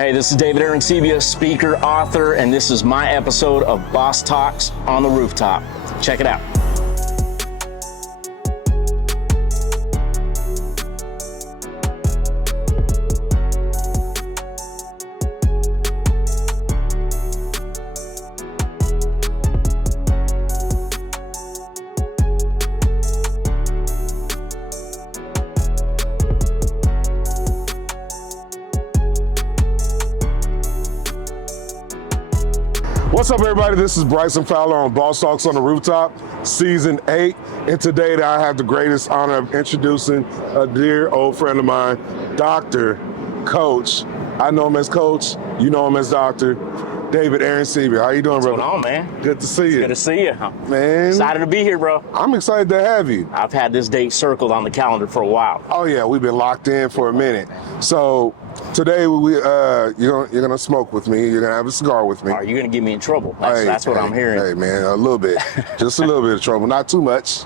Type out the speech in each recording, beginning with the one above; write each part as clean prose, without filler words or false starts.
Hey, this is David Arancibia, speaker, author, and this is my episode of Boss Talks on the Rooftop. Check it out. What's up, everybody? This is Bryson Fowler on Boss Talks on the Rooftop, Season 8. And today I have the greatest honor of introducing a dear old friend of mine, Dr. Coach. I know him as Coach. You know him as Dr. David Arancibia. How you doing, brother? What's going on, man? Good to see you. Good to see you. Man. Excited to be here, bro. I'm excited to have you. I've had this date circled on the calendar for a while. Oh, yeah. We've been locked in for a minute. So today you're gonna smoke with me. You're gonna have a cigar with me. Are you going to get me in trouble? That's what I'm hearing. Hey, man, a little bit. Just a little bit of trouble. Not too much,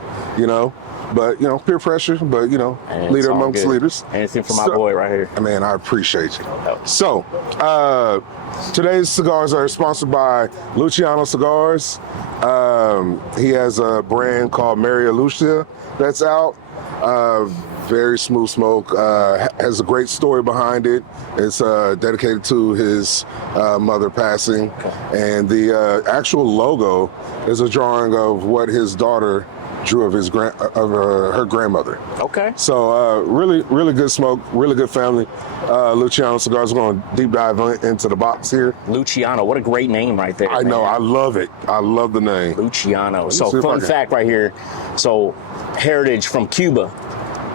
But, peer pressure, but, leader amongst good. leaders. Anything for my boy right here. Man, I appreciate you. Oh. So, today's cigars are sponsored by Luciano Cigars. He has a brand called Maria Lucia that's out. Very smooth smoke, has a great story behind it. It's dedicated to his mother passing. And the actual logo is a drawing of what his daughter drew of her grandmother. Okay. So really good smoke, really good family. Luciano Cigars. We're going to deep dive into the box here. Luciano, what a great name right there. I know, I love it. I love the name. Luciano. So fun fact right here. So heritage from Cuba.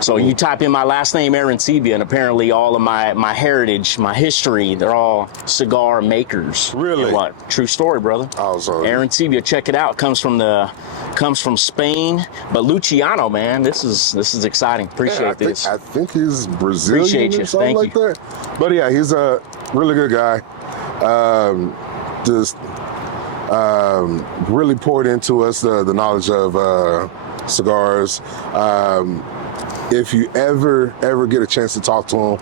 So you type in my last name, Arencibia, and apparently all of my heritage, my history, they're all cigar makers. Really? And what? True story, brother. Oh, sorry. Arencibia, check it out. Comes from Spain. But Luciano, man, this is exciting. Appreciate this. I think he's Brazilian. Appreciate you. Or something Thank like that. But yeah, he's a really good guy. Really poured into us the knowledge of cigars. If you ever get a chance to talk to him,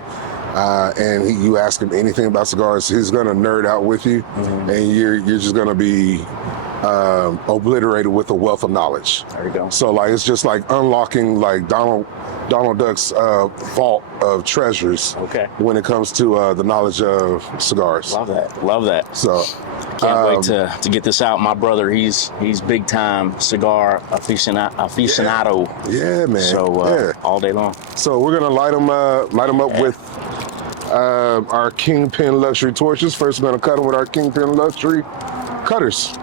and you ask him anything about cigars, he's gonna nerd out with you, and you're just gonna be obliterated with a wealth of knowledge. There you go. So it's just like unlocking Donald Duck's vault of treasures. Okay. When it comes to the knowledge of cigars. Love that. So. Can't wait to get this out. My brother, he's big time cigar aficionado. Yeah, man. So all day long. So we're gonna light them up with our Kingpin Luxury torches. First, we're gonna cut them with our Kingpin Luxury cutters.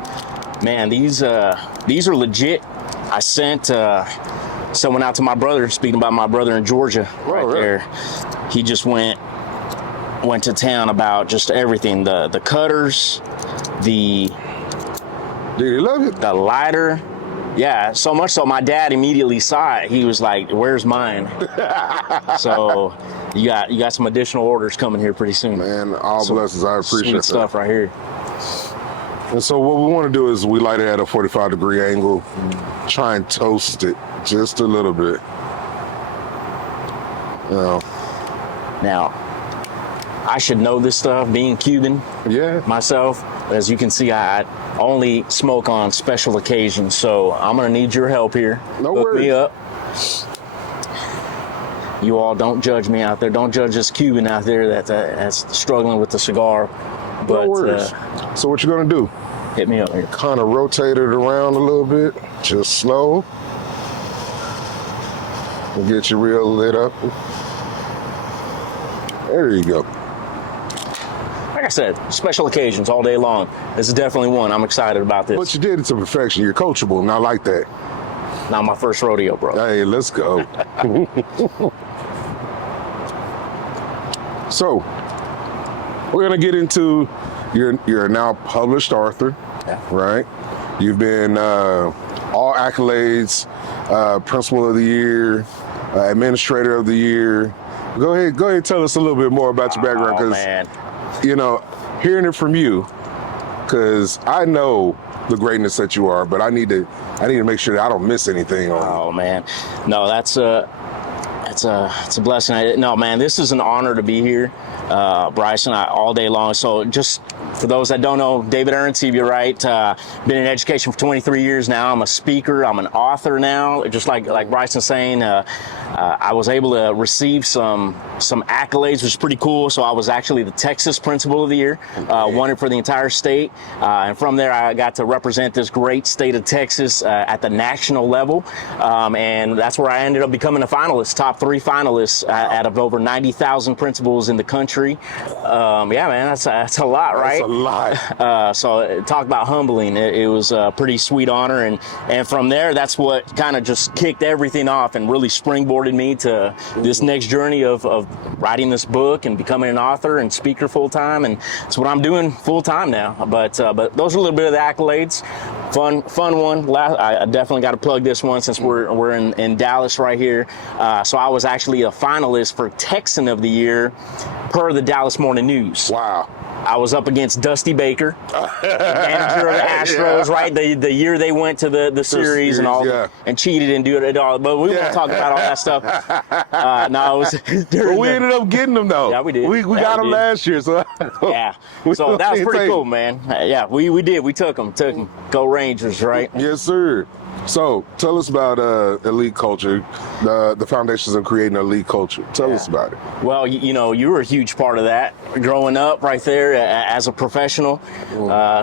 Man, these are legit. I sent someone out to my brother. Speaking about my brother in Georgia, really? There. He just went to town about just everything. The cutters. Did he love it? The lighter, yeah, so much so my dad immediately saw it. He was like, "Where's mine?" So you got some additional orders coming here pretty soon. Man, all blessings. I appreciate sweet stuff right here. And so what we want to do is we light it at a 45-degree angle, try and toast it just a little bit. Now, I should know this stuff, being Cuban. Yeah. Myself. As you can see, I only smoke on special occasions, so I'm gonna need your help here. No Hook worries. me up. You all don't judge me out there. Don't judge this Cuban out there that's struggling with the cigar. But no worries. So what you're gonna do? Hit me up here. Kind of rotate it around a little bit, just slow. And get you real lit up. There you go. Like I said, special occasions all day long. This is definitely one. I'm excited about this. But you did it to perfection. You're coachable, and I like that. Not my first rodeo, bro. Hey, let's go. So, we're gonna get into you're now published author, right? You've been all accolades, principal of the year, administrator of the year. Go ahead, and tell us a little bit more about your background, because hearing it from you, because I know the greatness that you are, but I need to make sure that I don't miss anything on you. Oh man, no, that's It's a blessing. No, man, this is an honor to be here, Bryson, all day long. So just for those that don't know, David Arancibia, right? Been in education for 23 years now. I'm a speaker. I'm an author now. Just like Bryson's saying, I was able to receive some accolades, which is pretty cool. So I was actually the Texas Principal of the Year, won it for the entire state. And from there, I got to represent this great state of Texas at the national level. And that's where I ended up becoming a finalist, top 3 finalists out of over 90,000 principals in the country. Yeah, man, that's a lot, right? That's a lot. So talk about humbling. It was a pretty sweet honor. And from there, that's what kind of just kicked everything off and really springboarded me to this next journey of writing this book and becoming an author and speaker full time. And it's what I'm doing full time now. But those are a little bit of the accolades. Fun one. I definitely got to plug this one since we're in Dallas right here. So I was actually a finalist for Texan of the Year per the Dallas Morning News. Wow. I was up against Dusty Baker, manager of the Astros, right? The year they went to the series and all, and cheated and do it all. But we won't talk about all that stuff. No, it was. But we ended up getting them though. Yeah, we did. We got them last year, so yeah. So that was pretty cool, man. Yeah, we did. We took them. Go Rangers, right? Yes, sir. So tell us about elite culture, the foundations of creating elite culture. Tell us about it. Well, you were a huge part of that growing up right there as a professional.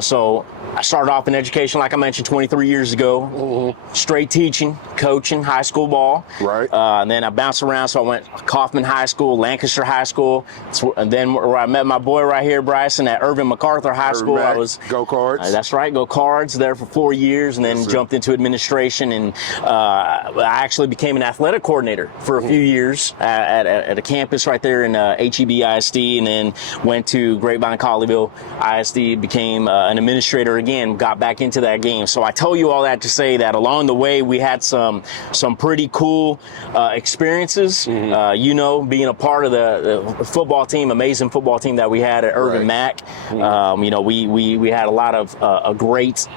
So I started off in education, like I mentioned, 23 years ago. Straight teaching, coaching, high school ball. Right. And then I bounced around, so I went Kaufman High School, Lancaster High School, and then where I met my boy right here, Bryson, at Irvin MacArthur High School. I was Go Cards. That's right, Go Cards. There for 4 years, and then jumped into administration, and I actually became an athletic coordinator for a few years at a campus right there in HEB ISD, and then went to Grapevine Colleyville ISD, became an administrator again, got back into that game. So I tell you all that to say that along the way we had some pretty cool experiences. Being a part of the football team, amazing football team that we had at Irvin Mac. We had a lot of a great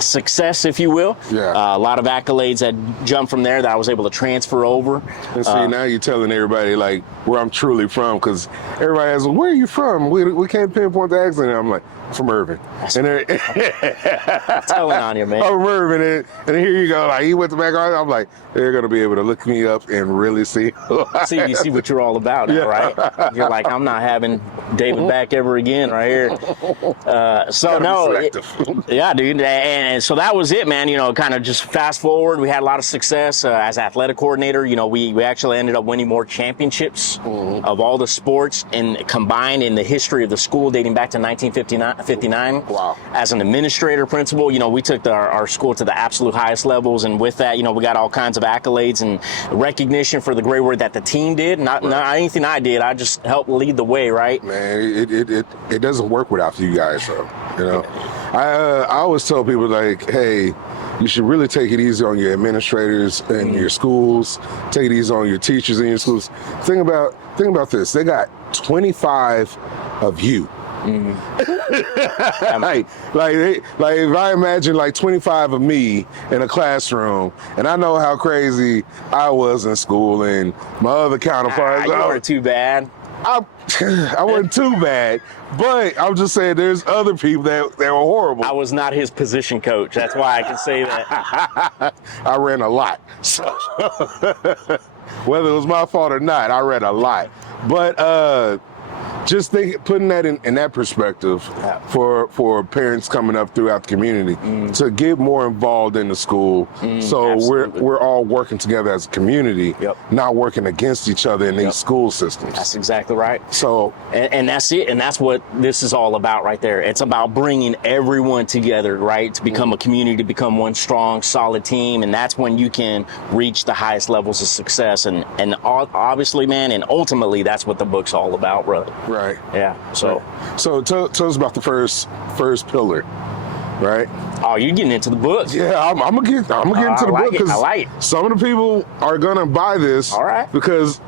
success, if you will. A lot of accolades that jumped from there that I was able to transfer over. And see, now you're telling everybody like where I'm truly from, because everybody asks, where are you from? We can't pinpoint the accent. And I'm like, from Irvin. And telling on you, man. I'm from Irvin, and here you go. Like, he went to back. I'm like, they're gonna be able to look me up and really see. You see what you're all about, right? You're like, I'm not having David back ever again, right here. Yeah, dude. And so that was it, man. Kind of just fast forward. We had a lot of success as athletic coordinator. We actually ended up winning more championships of all the sports and combined in the history of the school, dating back to 1959. Wow. As an administrator, principal, we took our school to the absolute highest levels, and with that, we got all kinds of accolades and recognition for the great work that the team did. Not anything I did. I just helped lead the way, right? Man, it doesn't work without you guys, though. I always tell people, like, hey, you should really take it easy on your administrators and your schools. Take it easy on your teachers in your schools. Think about this. They got 25 of you. like if I imagine like 25 of me in a classroom, and I know how crazy I was in school, and my other counterparts. You weren't too bad. I wasn't too bad, but I'm just saying there's other people that were horrible. I was not his position coach. That's why I can say that. I ran a lot. So whether it was my fault or not, I ran a lot. But just putting that in that perspective for parents coming up throughout the community to get more involved in the school, so absolutely. we're all working together as a community, not working against each other in these school systems. That's exactly right. So and that's it, and that's what this is all about right there. It's about bringing everyone together, right, to become a community, to become one strong, solid team, and that's when you can reach the highest levels of success. And obviously, man, and ultimately, that's what the book's all about, brother. Right. Yeah. So tell us about the first pillar, right? Oh, you're getting into the book. Yeah, I'm gonna get into the book, because I like it. some of the people are gonna buy this. All right. Because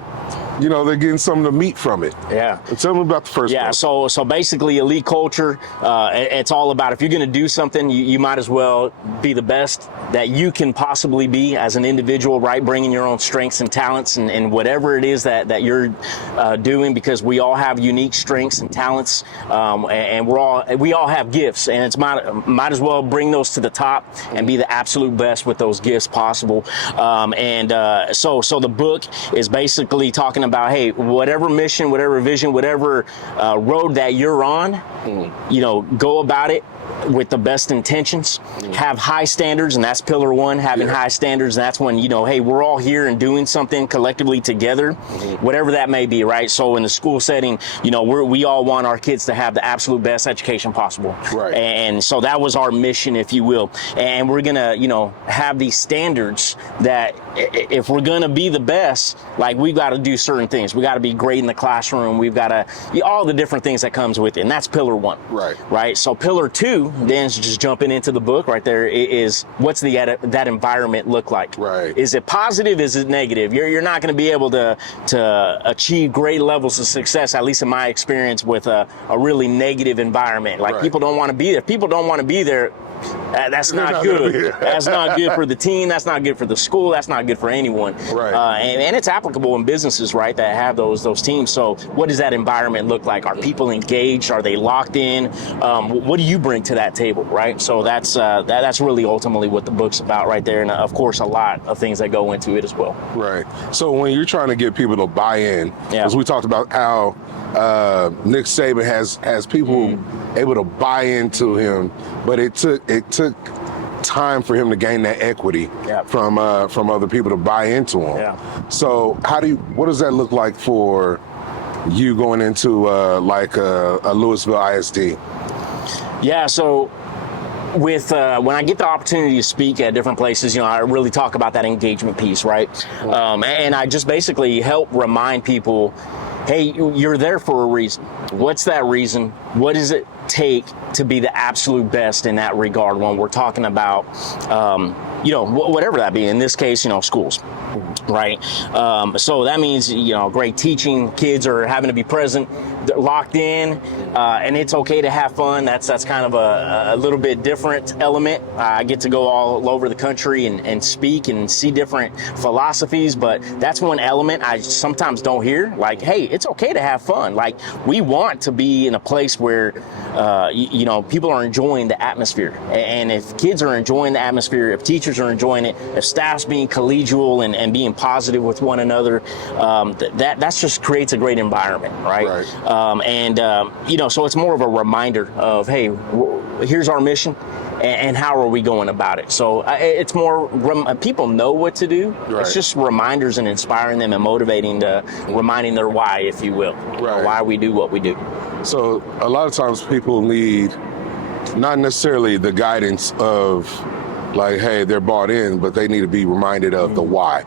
they're getting some of the meat from it. Yeah. Tell me about the first Yeah, one. so basically elite culture, it's all about, if you're going to do something, you might as well be the best that you can possibly be as an individual, right? Bringing your own strengths and talents and whatever it is that you're doing, because we all have unique strengths and talents, and we all have gifts, and it's might as well bring those to the top and be the absolute best with those gifts possible. So the book is basically talking about, hey, whatever mission, whatever vision, whatever road that you're on, go about it with the best intentions, have high standards, and that's pillar one, having high standards. And that's when, hey, we're all here and doing something collectively together, whatever that may be, right? So in the school setting, we all want our kids to have the absolute best education possible. Right. And so that was our mission, if you will. And we're going to, have these standards that if we're going to be the best, like, we've got to do certain things. We got to be great in the classroom. We've got to, all the different things that comes with it. And that's pillar one. Right. So pillar two, then, just jumping into the book right there, is what's that environment look like? Right. Is it positive? Is it negative? You're not going to be able to achieve great levels of success, at least in my experience, with a really negative environment. Like, people don't want to be there. People don't want to be there. That's not good. That's not good for the team. That's not good for the school. That's not good for anyone. Right. And it's applicable in businesses, right, that have those teams. So what does that environment look like? Are people engaged? Are they locked in? What do you bring to that table, right? So that's really ultimately what the book's about right there. And of course, a lot of things that go into it as well. Right. So when you're trying to get people to buy in, as we talked about how Nick Saban has people able to buy into him, but it took time for him to gain that equity from other people to buy into him. Yeah. So what does that look like for you going into a Louisville ISD? Yeah. So with when I get the opportunity to speak at different places, I really talk about that engagement piece, right? And I just basically help remind people, hey, you're there for a reason. What's that reason? What does it take to be the absolute best in that regard when we're talking about, whatever that be? In this case, schools, right? So that means, great teaching. Kids are having to be present, they're locked in, and it's okay to have fun. That's kind of a little bit different element. I get to go all over the country and speak and see different philosophies, but that's one element I sometimes don't hear. Like, hey, it's okay to have fun. Like, we want to be in a place where, people are enjoying the atmosphere. And if kids are enjoying the atmosphere, if teachers are enjoying it, if staff's being collegial and being positive with one another, that just creates a great environment, right? So it's more of a reminder of, hey, here's our mission, and how are we going about it? So it's more, people know what to do. Right. It's just reminders and inspiring them and motivating reminding their why, if you will, why we do what we do. So a lot of times people need not necessarily the guidance of, like, hey, they're bought in, but they need to be reminded of the why,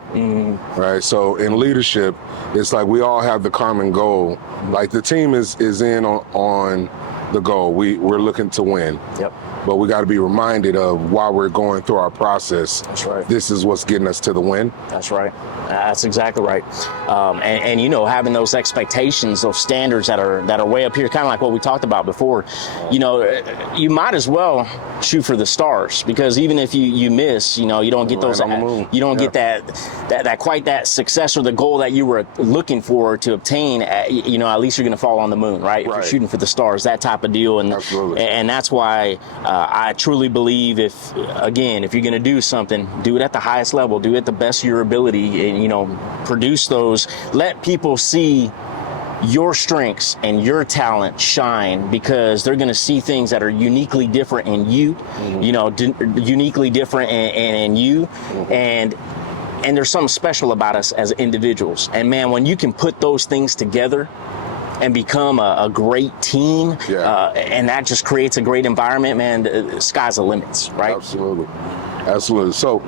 right? So in leadership, it's like we all have the common goal. Like, the team is in on the goal. We're looking to win. Yep. But we got to be reminded of why we're going through our process. That's right. This is what's getting us to the win. That's right. That's exactly right. And having those expectations, those standards that are way up here, kind of like what we talked about before. You might as well shoot for the stars, because even if you miss, you don't get those. You don't get that quite that success or the goal that you were looking for to obtain. At least you're going to fall on the moon, right? If you're shooting for the stars, that type of deal. And absolutely. And that's why. I truly believe if you're going to do something, do it at the highest level, do it the best of your ability, and, produce those, let people see your strengths and your talent shine, because they're going to see things that are uniquely different in you, uniquely different in you. And there's something special about us as individuals. And man, when you can put those things together and become a great team, and that just creates a great environment, man, the sky's the limits, right? Absolutely. So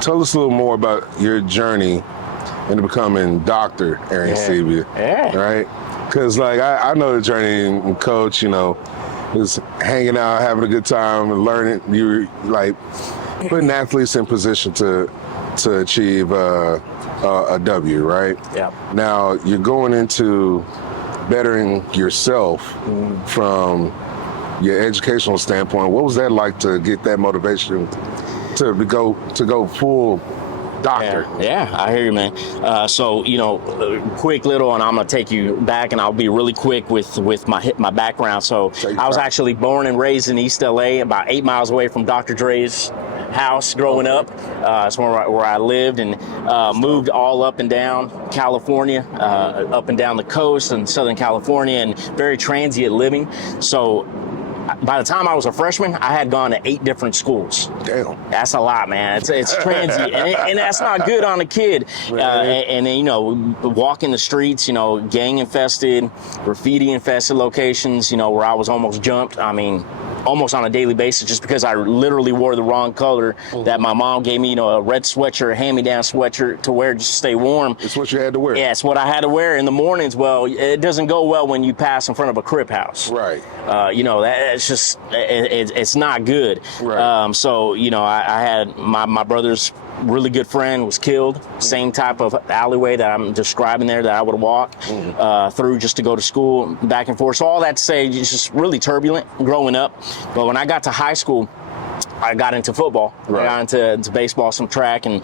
tell us a little more about your journey into becoming Dr. Arancibia, right? Because, like, I know the journey, and Coach, is hanging out, having a good time, and learning. You're, like, putting athletes in position to achieve a W, right? Yeah. Now you're going into bettering yourself from your educational standpoint. What was that like to get that motivation to go full doctor? Yeah, I hear you, man. So, quick little, and I'm gonna take you back, and I'll be really quick with my background. So, I was actually born and raised in East LA, about 8 miles away from Dr. Dre's house growing up. That's where I lived, and moved all up and down California, up and down the coast in Southern California, and very transient living. So by the time I was a freshman, I had gone to 8 different schools. Damn. That's a lot, man. It's transient, and that's not good on a kid. And then, walking the streets, gang infested, graffiti infested locations, where I was almost jumped. I mean, almost on a daily basis, just because I literally wore the wrong color that my mom gave me, a red sweatshirt, a hand-me-down sweatshirt to wear just to stay warm. It's what you had to wear. Yeah, it's what I had to wear in the mornings. Well, it doesn't go well when you pass in front of a crib house. Right. It's just, it's not good. Right. So, I had my brother's really good friend was killed. Same type of alleyway that I'm describing there that I would walk through just to go to school, back and forth. So all that to say, it's just really turbulent growing up. But when I got to high school, I got into football. Right. I got into baseball, some track, and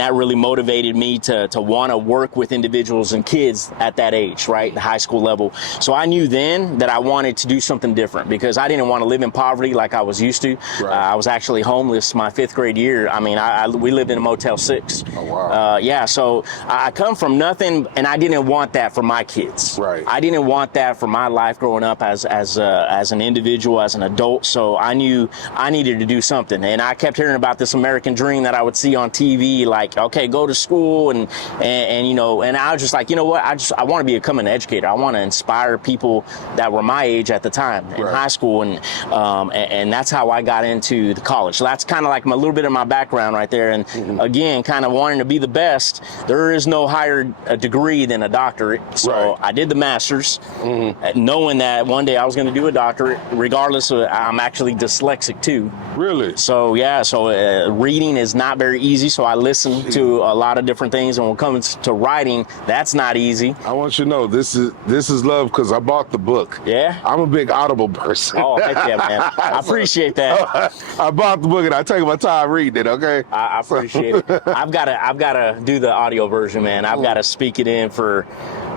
that really motivated me to want to work with individuals and kids at that age, right, the high school level. So I knew then that I wanted to do something different, because I didn't want to live in poverty like I was used to. Right. I was actually homeless my 5th grade year. I mean, we lived in a Motel 6. Oh, wow. Yeah, so I come from nothing, and I didn't want that for my kids. Right. I didn't want that for my life growing up as an individual, as an adult. So I knew I needed to do something, and I kept hearing about this American dream that I would see on TV, like, okay, go to school, and I was just like, what, I want to become an educator. I want to inspire people that were my age at the time in high school, and that's how I got into the college. So that's kind of like a little bit of my background right there, and again, kind of wanting to be the best. There is no higher degree than a doctorate, so I did the master's, knowing that one day I was going to do a doctorate, regardless of, I'm actually dyslexic too. Really? So reading is not very easy. So I listen to a lot of different things, and when it comes to writing, that's not easy. I want you to know this is love, because I bought the book. Yeah. I'm a big Audible person. Oh, heck yeah, man! I appreciate that. I bought the book and I take my time reading it. Okay. I appreciate it. I've got to do the audio version, man. I've got to speak it in for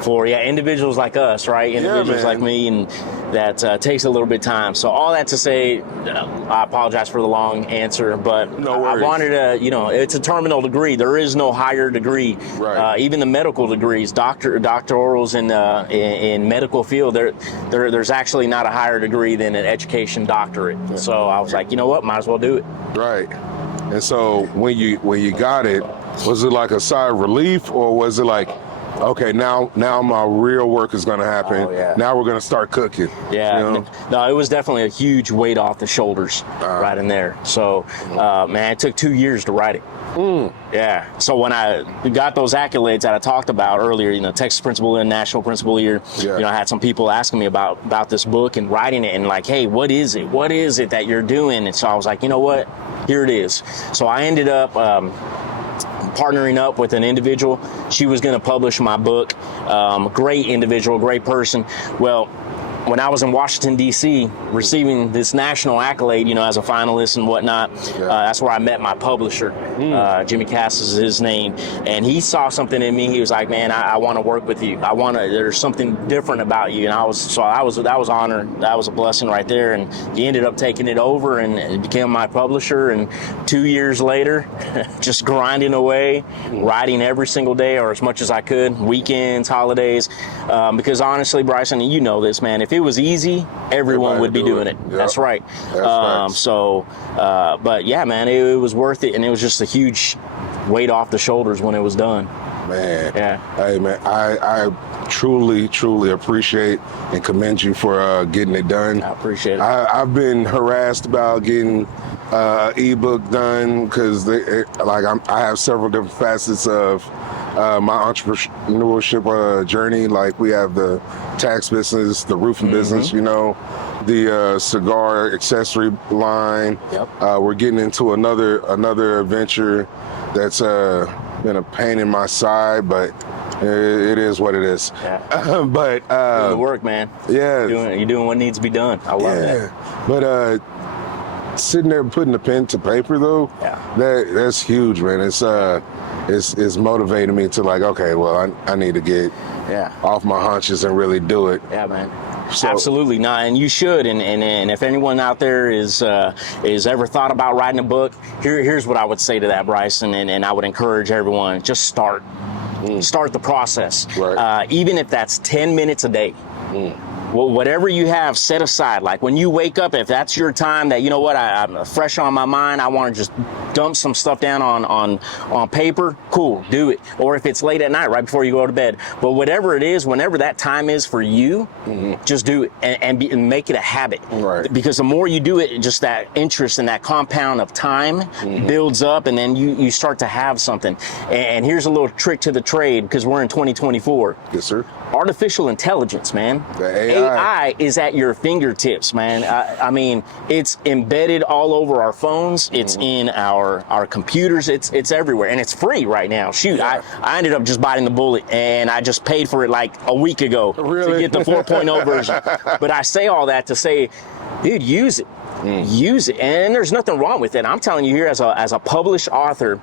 individuals like us, right? Individuals like me, and that takes a little bit of time. So all that to say, I apologize for the long answer, but no worries. I wanted to, it's a terminal degree. There is no higher degree. Right. Even the medical degrees, doctorals in medical field, there's actually not a higher degree than an education doctorate. Yeah. So I was like, you know what, might as well do it. Right. And so when you got it, was it like a sigh of relief, or was it like, okay, now my real work is going to happen. Oh, yeah. Now we're going to start cooking. Yeah. No, it was definitely a huge weight off the shoulders right in there. So, man, it took 2 years to write it. Yeah. So when I got those accolades that I talked about earlier, Texas Principal and National Principal Year, I had some people asking me about this book and writing it, and like, hey, what is it? What is it that you're doing? And so I was like, you know what? Here it is. So I ended up partnering up with an individual. She was going to publish my book. Great individual, great person. Well, when I was in Washington, D.C., receiving this national accolade, as a finalist and whatnot, that's where I met my publisher. Jimmy Cass is his name. And he saw something in me. He was like, man, I want to work with you. There's something different about you. And that was honor. That was a blessing right there. And he ended up taking it over and became my publisher. And 2 years later, just grinding away, writing every single day, or as much as I could, weekends, holidays. Because honestly, Bryson, you know this, man, if it was easy, everyone would be doing it. Yep. That's right. But yeah, man, it was worth it, and it was just a huge weight off the shoulders when it was done. Man. Yeah. Hey, man, I truly, truly appreciate and commend you for getting it done. I appreciate it. I've been harassed about getting ebook done, because I have several different facets of my entrepreneurship journey. Like, we have the tax business, the roofing business, the cigar accessory line. Yep. We're getting into another venture that's been a pain in my side, but it is what it is. Yeah. But doing the work, man. yeah, You're doing what needs to be done. I love that. But sitting there putting the pen to paper though, that's huge, man. It's motivating me to like, okay, well, I need to get off my hunches and really do it. Yeah, man. So, absolutely not, and you should. And if anyone out there is ever thought about writing a book, here's what I would say to that, Bryson, and I would encourage everyone: just start the process. Right. Even if that's 10 minutes a day. Well, whatever you have set aside, like when you wake up, if that's your time that, you know what, I'm fresh on my mind, I want to just dump some stuff down on paper, cool, do it. Or if it's late at night, right before you go to bed. But whatever it is, whenever that time is for you, just do it and make it a habit. Right. Because the more you do it, just that interest and that compound of time builds up, and then you start to have something. And here's a little trick to the trade, because we're in 2024. Yes, sir. Artificial intelligence, man. The AI is at your fingertips, man. I mean, it's embedded all over our phones. It's in our computers. It's everywhere, and it's free right now. Shoot, I ended up just biting the bullet, and I just paid for it like a week ago to get the 4.0 version. But I say all that to say, dude, use it. Use it, and there's nothing wrong with it. I'm telling you here, as a published author,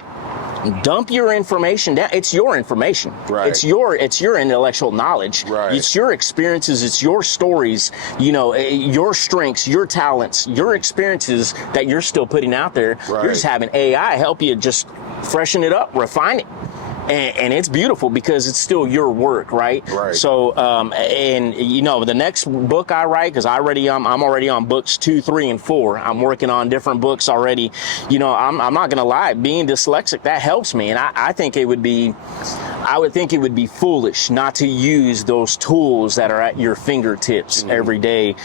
dump your information down. It's your information. Right. It's your intellectual knowledge. Right. It's your experiences. It's your stories. You know, your strengths, your talents, your experiences that you're still putting out there. Right. You're just having AI help you just freshen it up, refine it. And it's beautiful because it's still your work, right? Right. So, and you know, the next book I write, because I'm already on books 2, 3, and 4. I'm working on different books already. You know, I'm not gonna lie, being dyslexic, that helps me, and I think it would be foolish not to use those tools that are at your fingertips every day.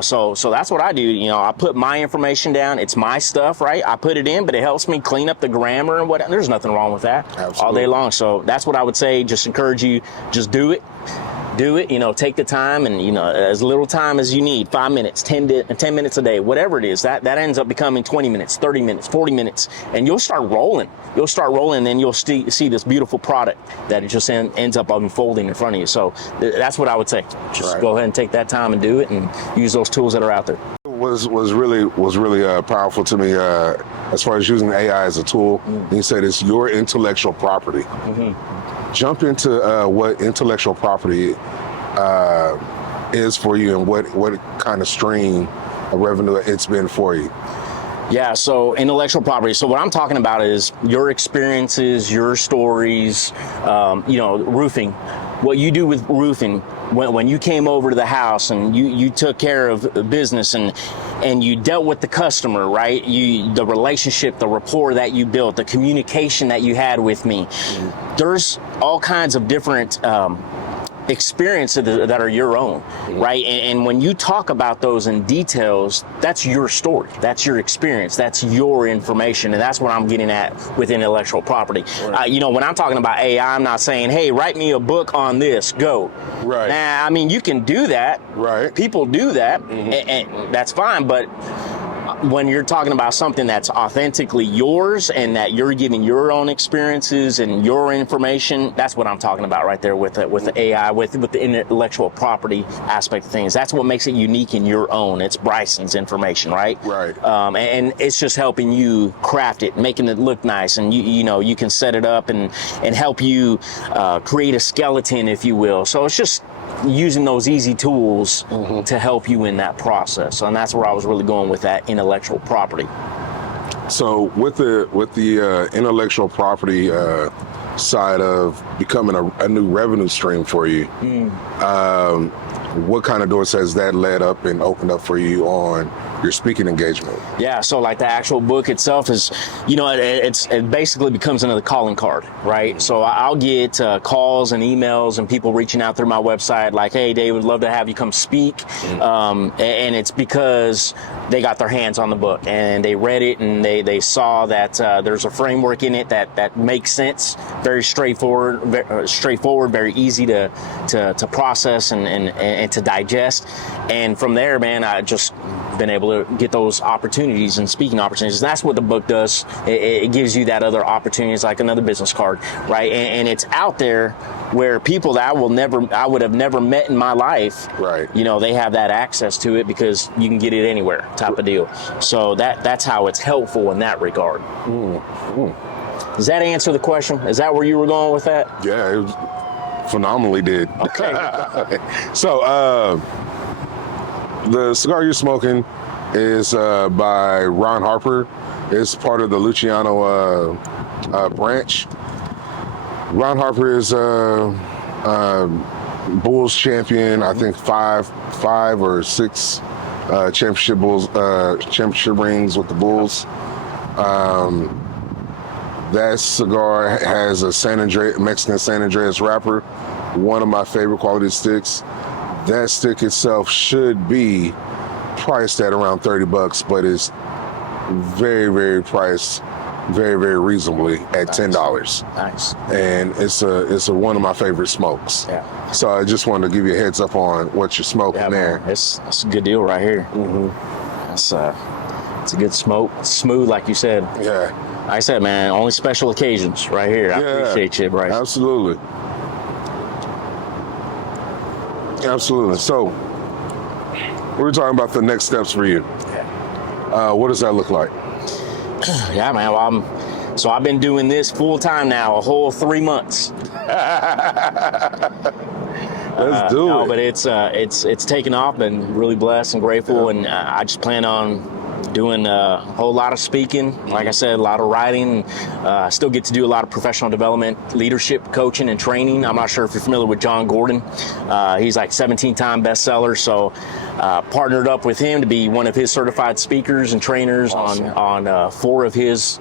So that's what I do. You know, I put my information down. It's my stuff, right? I put it in, but it helps me clean up the grammar and whatever. There's nothing wrong with that. Absolutely. All day long. So that's what I would say. Just encourage you, just do it. You know, take the time, and, you know, as little time as you need, 5 minutes, 10 minutes a day, whatever it is, that ends up becoming 20 minutes, 30 minutes, 40 minutes, and you'll start rolling. And then you'll see this beautiful product that it just ends up unfolding in front of you. So that's what I would say. Just go ahead and take that time and do it, and use those tools that are out there. Was really powerful to me as far as using AI as a tool. You said it's your intellectual property. Jump into what intellectual property is for you, and what kind of stream of revenue it's been for you. Yeah, so intellectual property. So what I'm talking about is your experiences, your stories, you know, roofing. What you do with roofing, when you came over to the house and you took care of business and you dealt with the customer, right? The relationship, the rapport that you built, the communication that you had with me. There's all kinds of different experiences that are your own, right? And when you talk about those in details, that's your story, that's your experience, that's your information, and that's what I'm getting at with intellectual property. You know, when I'm talking about AI, I'm not saying, hey, write me a book on this, go. Right. Nah, I mean, you can do that. Right. People do that, and that's fine, but when you're talking about something that's authentically yours and that you're giving your own experiences and your information, that's what I'm talking about right there with the AI, with the intellectual property aspect of things. That's what makes it unique in your own. It's Bryson's information, right? Right. And it's just helping you craft it, making it look nice, and you know, you can set it up and help you create a skeleton, if you will. So it's just using those easy tools to help you in that process, and that's where I was really going with that intellectual property. So with the intellectual property side of becoming a new revenue stream for you, what kind of doors has that led up and opened up for you on your speaking engagement? Yeah, so like the actual book itself is, you know, it basically becomes another calling card, right? So I'll get calls and emails and people reaching out through my website like, hey, David, love to have you come speak. And it's because they got their hands on the book and they read it and they saw that there's a framework in it that makes sense, very straightforward, very easy to process and to digest. And from there, man, I just been able able to get those opportunities and speaking opportunities. That's what the book does. It gives you that other opportunity. It's like another business card, right? And it's out there where people that I would have never met in my life, right? You know, they have that access to it because you can get it anywhere, type of deal. So that's how it's helpful in that regard. Does that answer the question? Is that where you were going with that? Yeah, it phenomenally did. Okay. So the cigar you're smoking is by Ron Harper. It's part of the Luciano branch. Ron Harper is Bulls champion. I think five or six championship rings with the Bulls. That cigar has a Mexican San Andreas wrapper, one of my favorite quality sticks. That stick itself should be priced at around $30, but it's very, very priced very, very reasonably at $10. Nice. And it's a one of my favorite smokes. Yeah. So I just wanted to give you a heads up on what you're smoking there. Man, it's a good deal right here. It's a good smoke, smooth, like you said. Yeah. Like I said, man, only special occasions right here. I appreciate you, Bryce. Absolutely. So we're talking about the next steps for you. What does that look like? Yeah, man. Well, I've been doing this full time now, a whole 3 months. Let's do it. No, but it's taken off. Been really blessed and grateful, and I just plan on doing a whole lot of speaking. Like I said, a lot of writing. I still get to do a lot of professional development, leadership, coaching, and training. I'm not sure if you're familiar with John Gordon. He's like 17-time bestseller. So partnered up with him to be one of his certified speakers and trainers on four of his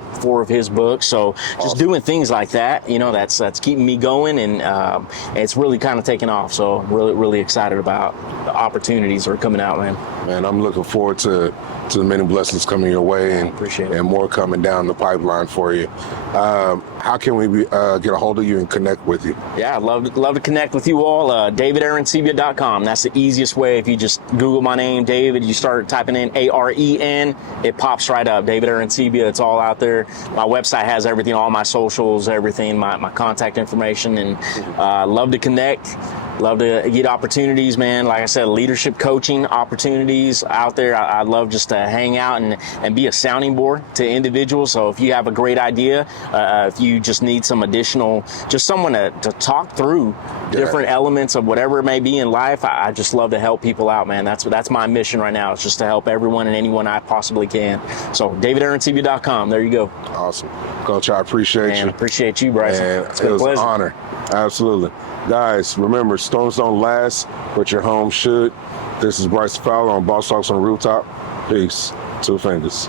books. So just doing things like that, you know, that's keeping me going, and it's really kind of taken off. So really, really excited about the opportunities that are coming out, man. Man, I'm looking forward to the many blessings coming your way, and Appreciate it. And more coming down the pipeline for you. How can we get a hold of you and connect with you? Yeah, I'd love to connect with you all. DavidArancibia.com. That's the easiest way. If you just Google my name, David, you start typing in AREN, it pops right up. David Arancibia. It's all out there. My website has everything, all my socials, everything, my contact information, and love to connect. Love to get opportunities, man. Like I said, leadership coaching opportunities out there. I love just to hang out and be a sounding board to individuals. So if you have a great idea, if you just need some additional, just someone to talk through different elements of whatever it may be in life, I just love to help people out, man. That's my mission right now. It's just to help everyone and anyone I possibly can. So DavidArancibia.com. There you go. Awesome. Coach, I appreciate you. Appreciate you, Bryson. And it was an honor. Absolutely. Guys, remember, storms don't last, but your home should. This is Bryce Fowler on Boss Talks on Rooftop. Peace. Two fingers.